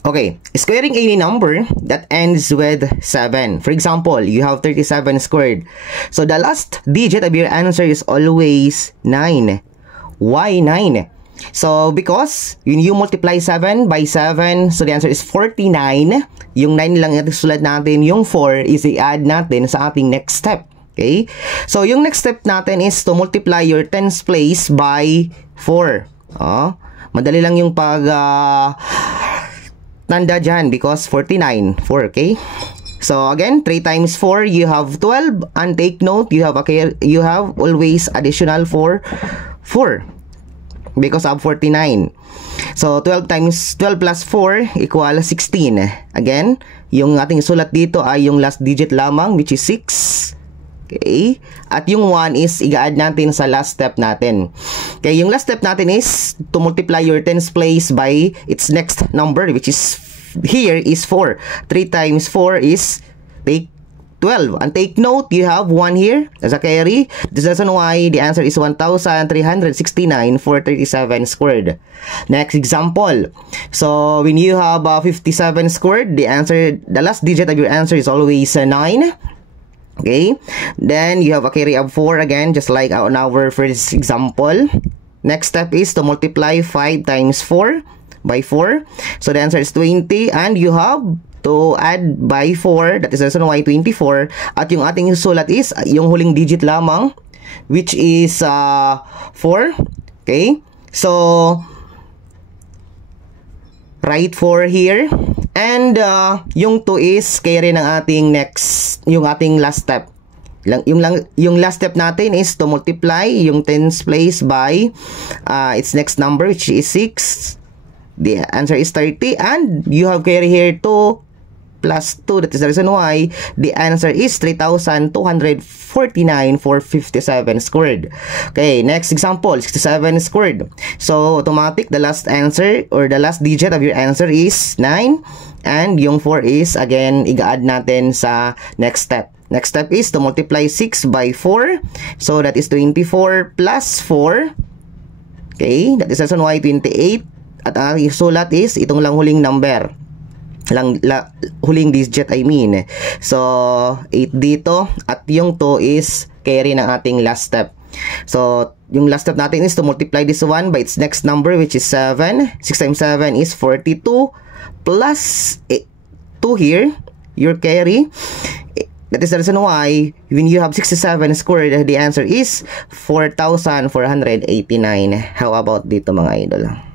Okay, squaring any number that ends with 7. For example, you have 37 squared. So the last digit of your answer is always 9. Why 9? So because when you multiply 7 by 7, so the answer is 49. Yung 9 lang yung sulat natin, yung 4 is i-add natin sa ating next step. Okay? So yung next step natin is to multiply your tens place by 4. Madali lang yung pag tanda dyan because 49, 4, okay? So again, 3 times 4, you have 12. And take note, you have always additional 4 because of 49. So 12 plus 4 equal 16. Again, yung ating sulat dito ay yung last digit lamang, which is 6. Okay? At yung 1 is i-add natin sa last step natin. Okay, yung last step natin is to multiply your tens place by its next number, which is here is 4. 3 times 4 is take 12. And take note, you have 1 here as a carry. This is the reason why the answer is 1,369 for 37 squared. Next example. So when you have 57 squared, the last digit of your answer is always 9. Okay, then you have a carry of 4 again, just like on our first example. Next step is to multiply 5 times 4 by 4. So the answer is 20, and you have to add by 4. That is the reason why 24. At yung ating sulat is yung huling digit lamang, which is 4. Okay, so write 4 here. And yung 2 is carry ng ating yung ating last step. Yung last step natin is to multiply yung tens place by its next number, which is 6. The answer is 30, and you have carry here 2 plus 2. That is the reason why the answer is 3,249 for 57 squared. Okay, next example, 67 squared. So automatic, the last answer or the last digit of your answer is 9, and yung 4 is again i-add natin sa next step. Next step is to multiply 6 by 4. So that is 24 plus 4. Okay, that is the reason why 28. At ang sulat is itong lang huling number. Huling digit, I mean. So 8 dito, at yung 2 is carry ng ating last step. So yung last step natin is to multiply this one by its next number, which is 7. 6 times 7 is 42 plus 2 here, your carry. That is the reason why when you have 67 squared, the answer is 4,489. How about dito mga idol?